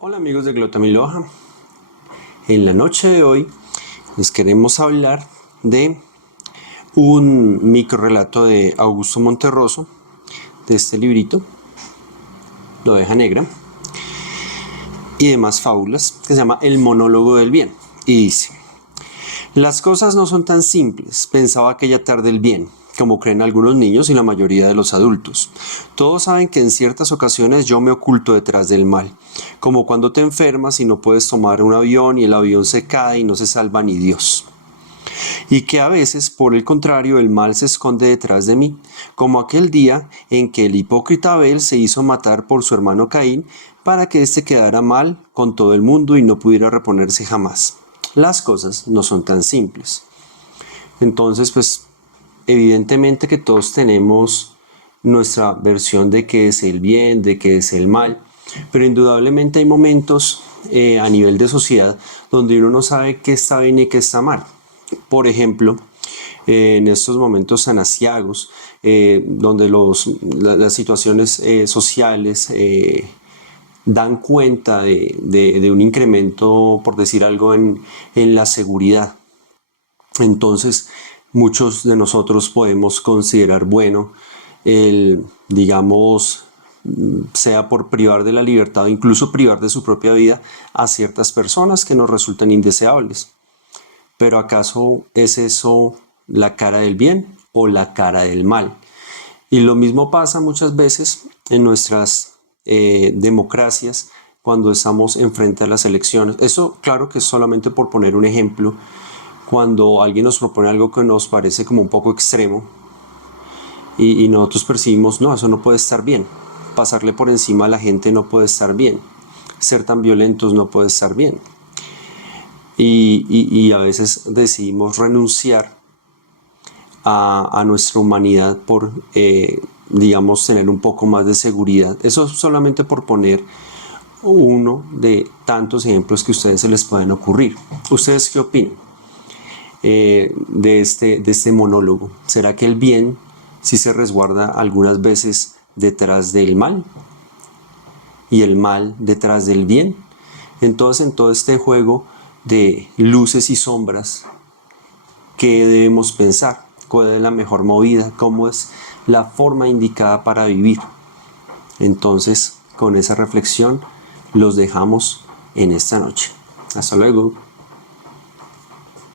Hola amigos de Glotamiloja. En la noche de hoy les queremos hablar de un microrrelato de Augusto Monterroso, de este librito, La Oveja Negra, y demás fábulas, que se llama El monólogo del bien. Y dice: las cosas no son tan simples, pensaba aquella tarde el bien, como creen algunos niños y la mayoría de los adultos. Todos saben que en ciertas ocasiones yo me oculto detrás del mal, como cuando te enfermas y no puedes tomar un avión y el avión se cae y no se salva ni Dios. Y que a veces, por el contrario, el mal se esconde detrás de mí, como aquel día en que el hipócrita Abel se hizo matar por su hermano Caín para que éste quedara mal con todo el mundo y no pudiera reponerse jamás. Las cosas no son tan simples. Entonces, pues, evidentemente que todos tenemos nuestra versión de qué es el bien, de qué es el mal, pero indudablemente hay momentos a nivel de sociedad donde uno no sabe qué está bien y qué está mal. Por ejemplo, en estos momentos tan asiagos, donde las situaciones sociales dan cuenta de un incremento, por decir algo, en la seguridad. Entonces, muchos de nosotros podemos considerar bueno el, digamos, sea por privar de la libertad o incluso privar de su propia vida a ciertas personas que nos resultan indeseables. Pero ¿acaso es eso la cara del bien o la cara del mal? Y lo mismo pasa muchas veces en nuestras democracias cuando estamos enfrente a las elecciones. Eso, claro que es solamente por poner un ejemplo, cuando alguien nos propone algo que nos parece como un poco extremo y nosotros percibimos, no, eso no puede estar bien. Pasarle por encima a la gente no puede estar bien. Ser tan violentos no puede estar bien. Y a veces decidimos renunciar a nuestra humanidad por, digamos, tener un poco más de seguridad. Eso solamente por poner uno de tantos ejemplos que a ustedes se les pueden ocurrir. ¿Ustedes qué opinan de este monólogo? ¿Será que el bien sí se resguarda algunas veces detrás del mal y el mal detrás del bien? Entonces, en todo este juego de luces y sombras, ¿qué debemos pensar? ¿Cuál es la mejor movida? ¿Cómo es la forma indicada para vivir? Entonces, con esa reflexión, los dejamos en esta noche. Hasta luego.